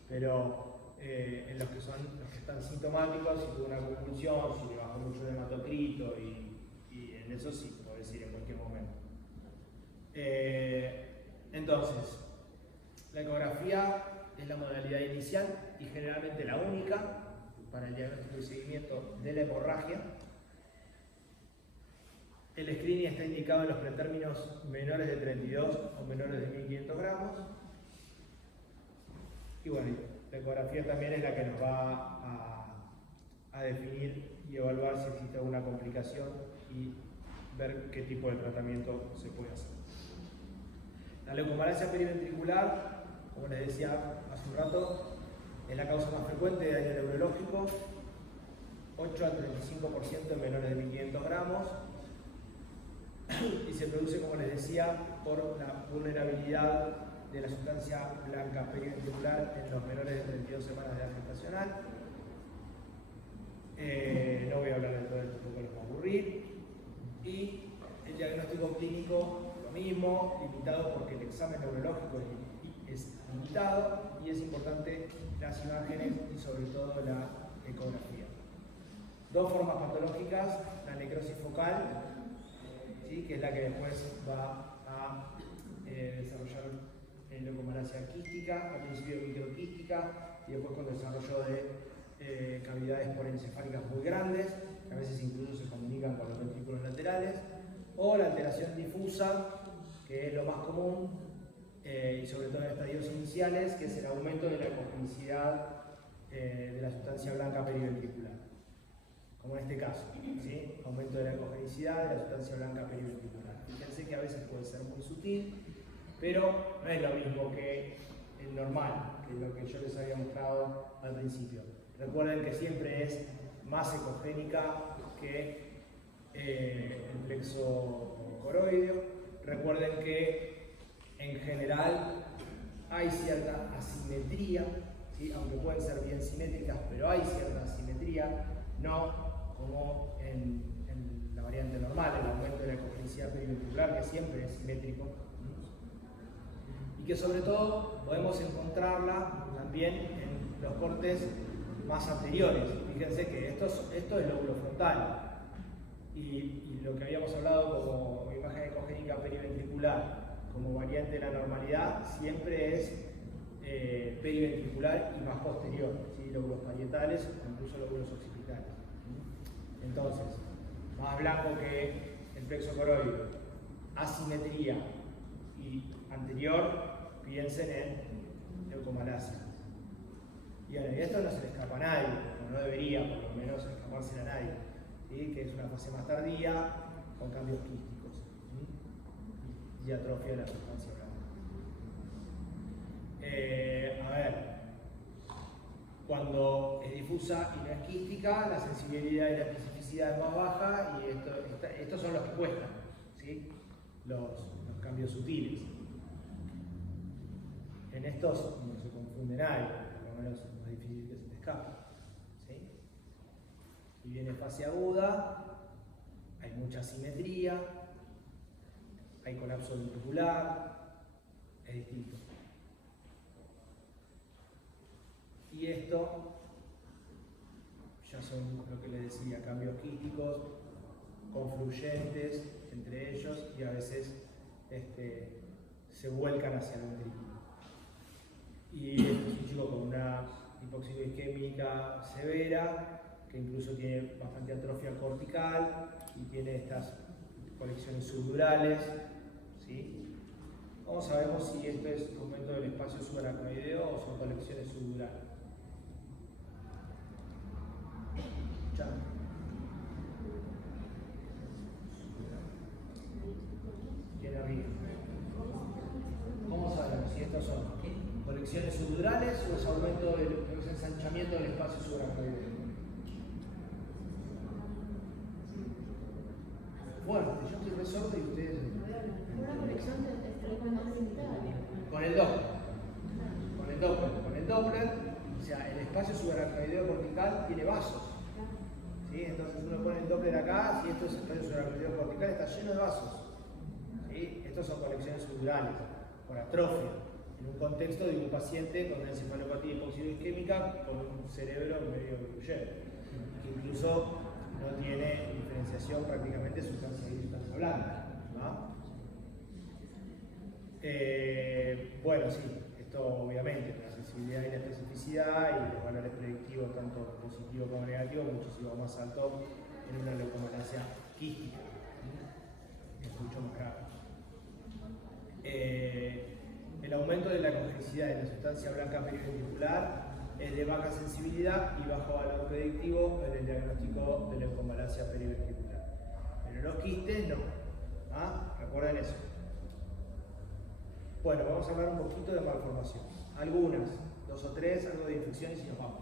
Pero en los que están sintomáticos, si tuvo una convulsión, si le bajó mucho el hematocrito, y en eso sí podés ir en cualquier momento. Entonces, la ecografía es la modalidad inicial y generalmente la única para el diagnóstico y seguimiento de la hemorragia. El screening está indicado en los pretérminos menores de 32 o menores de 1.500 gramos. Y bueno, la ecografía también es la que nos va a definir y evaluar si existe alguna complicación y ver qué tipo de tratamiento se puede hacer. La leucomalacia periventricular, como les decía hace un rato, es la causa más frecuente de daño neurológico, 8 al 35% en menores de 1.500 gramos, y se produce, como les decía, por la vulnerabilidad de la sustancia blanca periventricular en los menores de 32 semanas de edad gestacional. No voy a hablar de todo esto porque los va a aburrir. Y el diagnóstico clínico, lo mismo, limitado porque el examen neurológico es limitado y es importante las imágenes y sobre todo la ecografía. Dos formas patológicas, la necrosis focal, ¿sí? Que es la que después va a desarrollar leucomalacia quística, al principio microquística y después con desarrollo de cavidades porencefálicas muy grandes, que a veces incluso se comunican con los ventrículos laterales, o la alteración difusa, que es lo más común, y sobre todo en estadios iniciales, que es el aumento de la cosmicidad de la sustancia blanca periventricular. como en este caso, ¿sí? Aumento de la ecogenicidad de la sustancia blanca periventricular. Fíjense que a veces puede ser muy sutil, pero no es lo mismo que el normal, que lo que yo les había mostrado al principio. Recuerden que siempre es más ecogénica que el plexo coroideo. Recuerden que en general hay cierta asimetría, ¿sí? Aunque pueden ser bien simétricas, pero hay cierta asimetría, no como en la variante normal, el aumento de la ecogenicidad periventricular, que siempre es simétrico, y que sobre todo podemos encontrarla también en los cortes más anteriores. Fíjense que esto es lóbulo frontal, y lo que habíamos hablado como imagen ecogénica periventricular como variante de la normalidad siempre es periventricular y más posterior, ¿sí? Lóbulos parietales o incluso lóbulos occipitales. Entonces, más blanco que el plexo coroideo, asimetría y anterior, piensen en leucomalacia. Y bueno, y esto no se le escapa a nadie, o no debería por lo menos escaparse a nadie, ¿sí? Que es una fase más tardía con cambios quísticos, ¿sí? Y atrofia de la sustancia blanca. A ver, cuando es difusa y no es quística, la sensibilidad y la especificidad es más baja, y estos son los que cuestan, ¿sí? Los cambios sutiles. En estos no se confunde nadie, por lo menos es más difícil que se te escape, ¿sí? Si viene fase aguda, hay mucha simetría, hay colapso ventricular, es distinto. Y esto ya son lo que les decía, cambios quísticos, confluyentes entre ellos, y a veces se vuelcan hacia el ventrículo. Y este es un chico con una hipoxidia isquémica severa, que incluso tiene bastante atrofia cortical y tiene estas conexiones subdurales, ¿sí? ¿Cómo sabemos si esto es aumento del espacio subaracnoideo o son conexiones subdurales? ¿Quién arriba? ¿Cómo sabemos si estos son conexiones subdurales o es aumento es ensanchamiento del espacio subaracnoideo? Fuerte, yo estoy re sordo y ustedes. Una conexión más limitada. Con el Doppler, o sea, el espacio subaracnoideo cortical tiene vasos. ¿Sí? Entonces uno pone el Doppler acá, si esto es el espacio subaracnoideo cortical, está lleno de vasos. ¿Sí? Estos son conexiones subdurales, por atrofia, en un contexto de un paciente con una encefalopatía hipoxidoisquémica con un cerebro medio gruyere, que incluso no tiene diferenciación prácticamente sustancia gris y sustancia blanca, ¿no? Bueno, sí, esto obviamente con la sensibilidad y la especificidad y los valores predictivos tanto positivo como negativo muchísimo más alto en una leucomalacia quística, es mucho más grave. El aumento de la ecogenicidad de la sustancia blanca periventricular es de baja sensibilidad y bajo valor predictivo en el diagnóstico de leucomalacia periventricular. Pero los quistes no. ¿Ah? Recuerden eso. Bueno, vamos a hablar un poquito de malformaciones. Algunas, 2 o 3, algo de infecciones y nos vamos.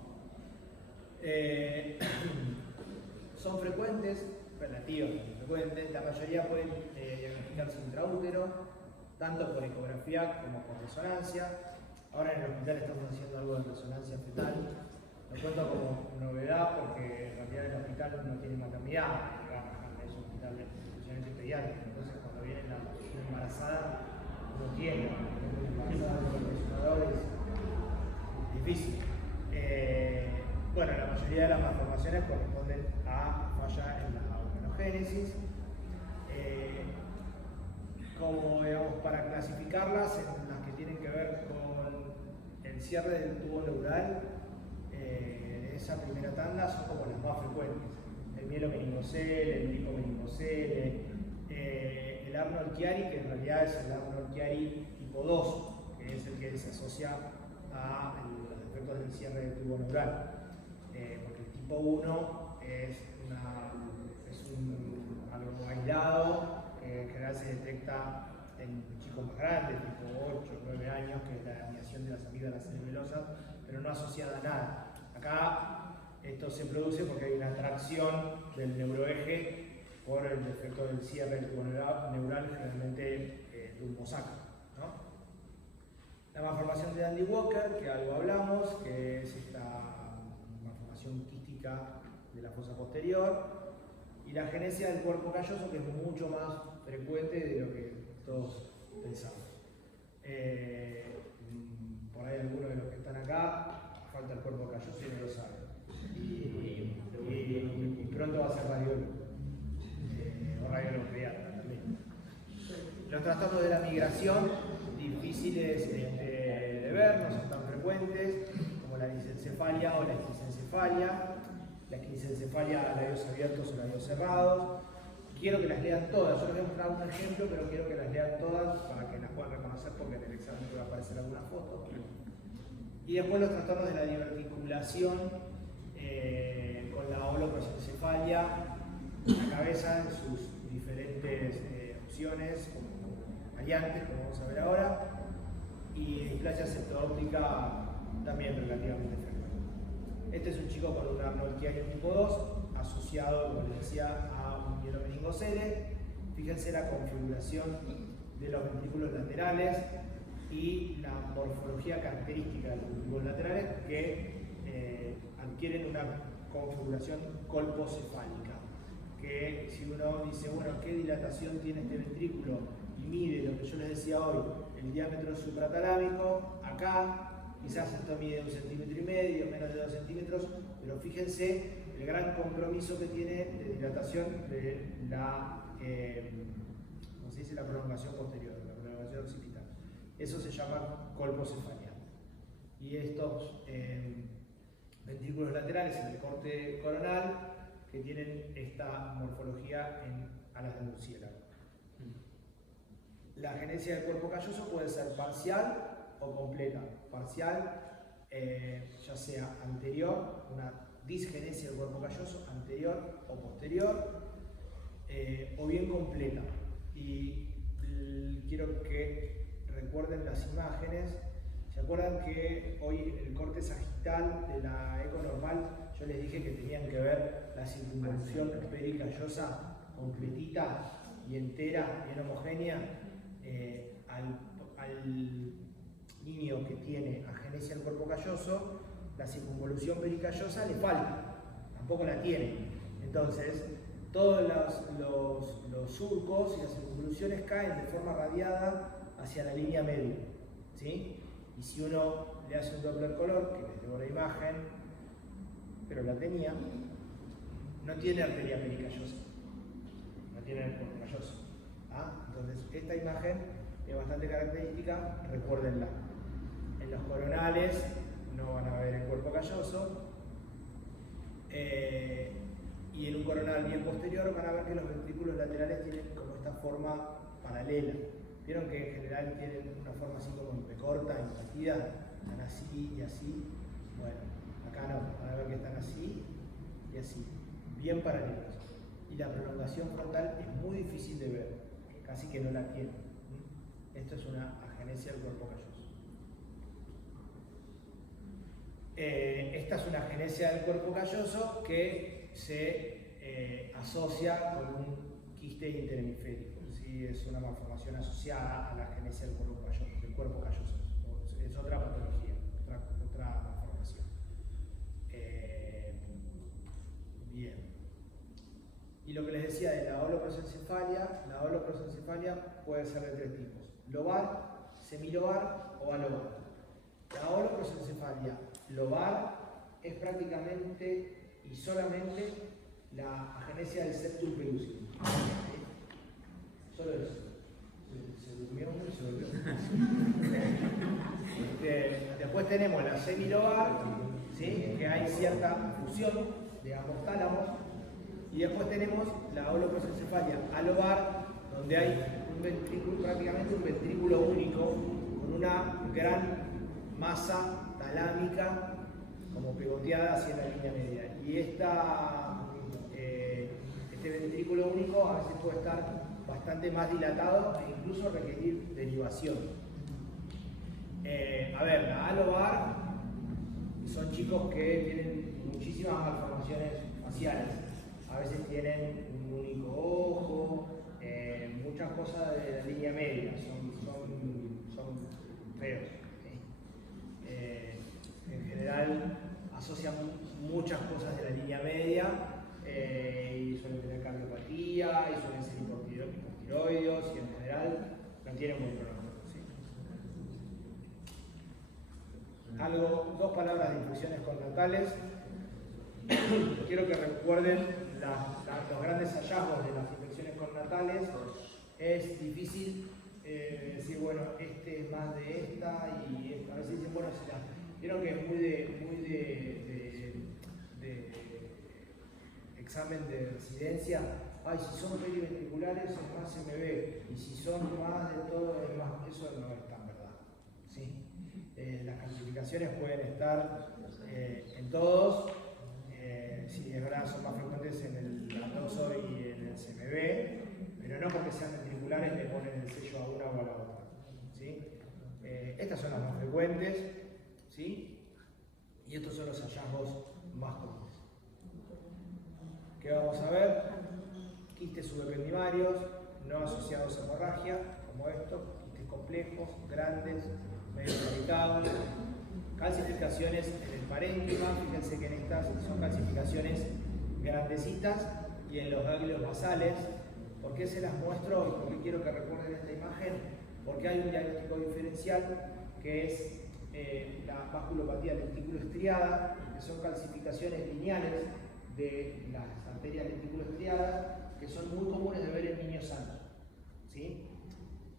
Son frecuentes, relativamente frecuentes, la mayoría pueden diagnosticarse intraútero, tanto por ecografía como por resonancia. Ahora en el hospital estamos haciendo algo de resonancia fetal. Lo cuento como novedad porque en realidad el hospital no tiene maternidad, es un hospital especialmente pediátrico. Entonces cuando viene la embarazada, no tiene embarazada con los resonadores, es difícil. Bueno, la mayoría de las malformaciones corresponden a falla en la organogénesis. Como digamos, para clasificarlas, en las que tienen que ver con el cierre del tubo neural, esa primera tanda son como las más frecuentes. El mielomeningocele, el lipomeningocele, el Arnold-Chiari, que en realidad es el Arnold-Chiari tipo 2, que es el que se asocia a los efectos del cierre del tubo neural. Porque el tipo 1 algo aislado, que en general se detecta en chicos más grandes, tipo 8 o 9 años, que es la herniación de las amígdalas cerebelosas, pero no asociada a nada. Acá esto se produce porque hay una atracción del neuroeje por el defecto del cierre del tubo neural, generalmente de un mosaico, ¿no? La malformación de Dandy Walker, que algo hablamos, que es esta malformación quística de la fosa posterior, y la agenesia del cuerpo calloso, que es mucho más frecuente de lo que todos pensamos. Por ahí algunos de los que están acá, falta el cuerpo calloso y no lo saben. Y pronto va a ser radiólogo, o radiólogo pediatra también. Los trastornos de la migración, difíciles de ver, no son tan frecuentes, como la lissencefalia o la esquisencefalia. La esquisencefalia, labios abiertos o labios cerrados. Quiero que las lean todas. Yo les voy a mostrar un ejemplo, pero quiero que las lean todas para que las puedan reconocer, porque en el examen va a aparecer alguna foto. Y después los trastornos de la diverticulación con la holoprosencefalia, la cabeza en sus diferentes opciones, como variantes, como vamos a ver ahora, y displasia septo-óptica también relativamente frecuente. Este es un chico con un Arnold Chiari tipo 2, asociado, como les decía, a un mielomeningocele. Fíjense la configuración de los ventrículos laterales y la morfología característica de los ventrículos laterales que adquieren una configuración colpocefálica. Que si uno dice, bueno, ¿qué dilatación tiene este ventrículo? Y mide lo que yo les decía hoy, el diámetro supratalámico, acá, quizás esto mide 1,5 centímetros, menos de 2 centímetros, pero fíjense el gran compromiso que tiene de dilatación de la, ¿cómo se dice? La prolongación posterior, la prolongación occipital. Eso se llama colpocefalia. Y estos ventrículos laterales en el corte coronal que tienen esta morfología en alas de murciélago. La agenesia del cuerpo calloso puede ser parcial o completa. Parcial, ya sea anterior, una disgenesia del cuerpo calloso, anterior o posterior, o bien completa. Y quiero que recuerden las imágenes. ¿Se acuerdan que hoy el corte sagital de la eco normal, yo les dije que tenían que ver la circunvolución pericallosa completita y entera, bien homogénea? Al niño que tiene agenesia del cuerpo calloso, la circunvolución pericallosa le falta, tampoco la tiene. Entonces, todos los surcos y las circunvoluciones caen de forma radiada hacia la línea media, ¿sí? Y si uno le hace un Doppler color, que les debo la imagen, pero la tenía, no tiene arteria pericallosa, no tiene el cuerpo calloso. ¿Ah? Entonces, esta imagen es bastante característica, recuérdenla. En los coronales no van a ver el cuerpo calloso, y en un coronal bien posterior van a ver que los ventrículos laterales tienen como esta forma paralela. Vieron que en general tienen una forma así como corta, invertida, están así y así. Bueno, acá no, van a ver que están así y así, bien paralelos. Y la prolongación frontal es muy difícil de ver, casi que no la tienen. Esto es una agenesia del cuerpo calloso. Esta es una agenesia del cuerpo calloso que se asocia con un quiste interhemisférico. ¿Sí? Es una malformación asociada a la agenesia del cuerpo calloso. Es otra patología, otra malformación. Bien. Y lo que les decía de la holoprosencefalia puede ser de 3 tipos: lobar, semilobar o alobar. La holoprosencefalia lobar es prácticamente y solamente la agenesia del septum pelúcido. Solo eso. Se durmió uno y se volvió. Después tenemos la semilobar, ¿sí? Que hay cierta fusión de ambos tálamos. Y después tenemos la holoprosencefalia alobar, donde hay un ventrículo, prácticamente un ventrículo único, con una gran masa talámica como pegoteada hacia la línea media. Y esta ventrículo único a veces puede estar bastante más dilatado e incluso requerir derivación. A ver, la alobar son chicos que tienen muchísimas malformaciones faciales. A veces tienen un único ojo, muchas cosas de la línea media, son feos. ¿Sí? En general asocian muchas cosas de la línea media y suelen tener cardiopatía y suelen ser hipotiroideos y en general no tienen buen pronóstico. ¿Sí? Dos palabras de infecciones connatales. Quiero que recuerden los grandes hallazgos de las infecciones connatales. Es difícil decir, bueno, este es más de esta y esta. A veces dicen, bueno, vieron que es muy de examen de residencia. Ay, si son periventriculares es más MB y si son más de todo es más. Eso no es tan verdad. ¿Sí? Las calcificaciones pueden estar en todos. Sí, es verdad, son más frecuentes en el lactoso y en el CMB, pero no porque sean ventriculares le ponen el sello a una o a la otra. ¿Sí? Estas son las más frecuentes, ¿sí? Y estos son los hallazgos más comunes. ¿Qué vamos a ver? Quistes subependimarios no asociados a hemorragia, como estos, quistes complejos, grandes, medio irritables. Calcificaciones en el parénquima, fíjense que en estas son calcificaciones grandecitas y en los ganglios basales. ¿Por qué se las muestro y por qué quiero que recuerden esta imagen? Porque hay un diagnóstico diferencial que es la vasculopatía lenticuloestriada, que son calcificaciones lineales de las arterias lenticuloestriadas que son muy comunes de ver en niños sanos, ¿sí?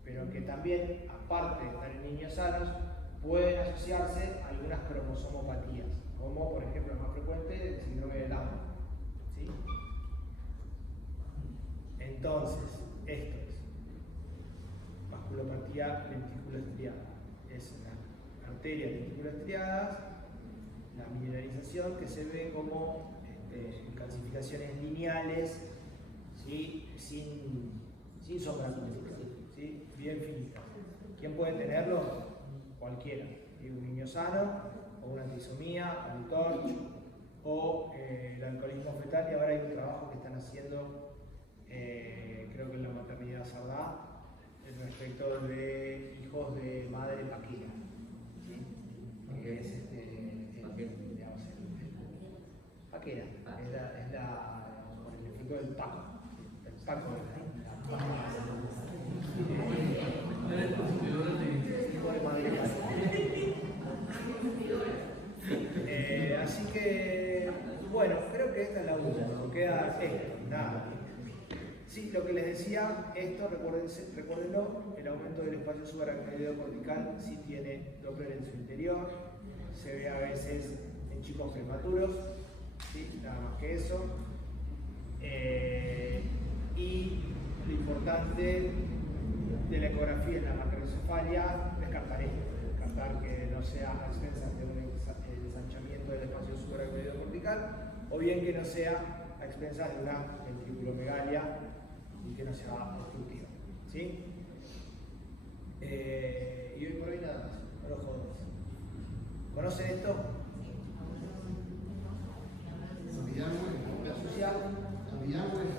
Pero que también, aparte de estar en niños sanos, pueden asociarse a algunas cromosomopatías, como por ejemplo el más frecuente el síndrome de Down. ¿Sí? Entonces, esto es vasculopatía lenticuloestriada. Es la arteria lenticuloestriadas, la mineralización que se ve como calcificaciones lineales, ¿sí? sin sobrepoblación, ¿sí? Bien finitas. ¿Quién puede tenerlo? Cualquiera, un niño sano, o una trisomía, un TORCH, o el alcoholismo fetal, y ahora hay un trabajo que están haciendo, creo que en la maternidad Sardá, respecto de hijos de madre paquera, ¿sí? Que es digamos, paquera, es por el efecto del paco, el paco así que, bueno, creo que esta es la última, nos queda esto, nada. Sí, lo que les decía, esto, recuérdenlo, el aumento del espacio subaracnoideo cortical sí tiene Doppler en su interior, se ve a veces en chicos prematuros, ¿sí? Nada más que eso. Y lo importante de la ecografía en la macrocefalia, descartar que no sea a expensas de un ensanchamiento del espacio subaracnoideo cortical, o bien que no sea a expensas de una ventriculomegalia y que no sea obstructiva. ¿Sí? Y hoy por hoy nada más, no lo jodas. ¿Conocen esto?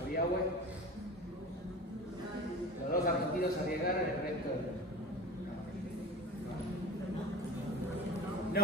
Abiahue. Los dos argentinos arriesgaron, el resto